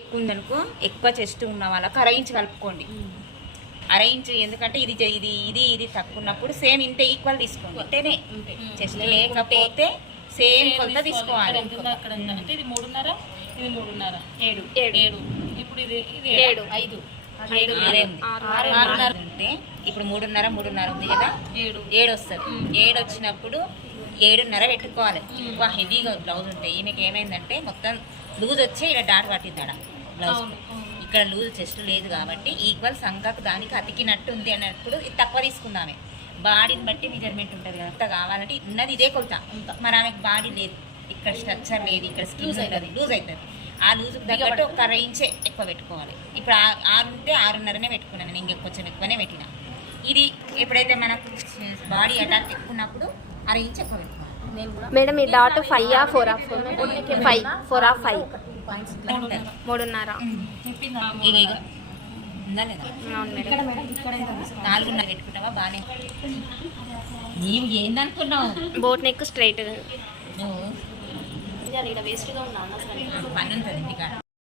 ఎక్కువ ఉందనుకో, ఎక్కువ చెస్ట్ ఉన్న వాళ్ళకి అరయించి కలుపుకోండి. అరయించి, ఎందుకంటే ఇది ఇది ఇది ఇది తక్కువ ఉన్నప్పుడు సేమ్ ఇంతే ఈక్వల్ తీసుకోండి. అంటేనే చెస్ట్ లేకపోతే సేమ్ కొలత తీసుకోవాలి. అక్కడ అంటే ఇది 3.5, ఇది 3.5, 7. ఇప్పుడు ఇది 7, 5 ఉంటే ఇప్పుడు 3.5 ఉంది కదా, 7 వస్తుంది. 7 వచ్చినప్పుడు 7.5 పెట్టుకోవాలి. ఎక్కువ హెవీగా బ్లౌజ్ ఉంటాయి. ఈమెకి ఏమైందంటే మొత్తం లూజ్ వచ్చి ఇక్కడ డాట్ పట్టింది బ్లౌజ్. ఇక్కడ లూజ్ చెస్ట్ లేదు కాబట్టి ఈక్వల్ సంఖకు దానికి అతికినట్టు ఉంది అన్నప్పుడు ఇది తక్కువ తీసుకుందామే. బాడీని బట్టి మెజర్మెంట్ ఉంటుంది కదా, అంత కావాలంటే ఉన్నది ఇదే కొలత. మరి ఆమెకు బాడీ లేదు, ఇక్కడ స్ట్రక్చర్ లేదు, ఇక్కడ స్కిన్ ఉంటుంది, లూజ్ అవుతుంది. ఆ లూజ్కి తగ్గట్టు ఒక 1/2 ఇంచే ఎక్కువ పెట్టుకోవాలి. ఇప్పుడు 6 ఉంటే 6.5నే పెట్టుకున్నాను నేను, ఇంకొంచెం ఎక్కువనే పెట్టిన. ఇది ఎప్పుడైతే మనకు బాడీ అటాక్ ఎక్కున్నప్పుడు 1/2 ఇంచ్ ఎక్కువ పెట్టుకోవాలి. మేడం ఈ డాట్ 5 4 5 3.5 ఉందా లేదా? 4.5 పెట్టుకుంటావా? బాగానే. నీవు ఏందనుకున్నావు? బోట్ నెక్ స్ట్రైట్ నువ్వు వేస్ట్గా ఉన్నా పని ఉంటుంది ఇంటికాడ.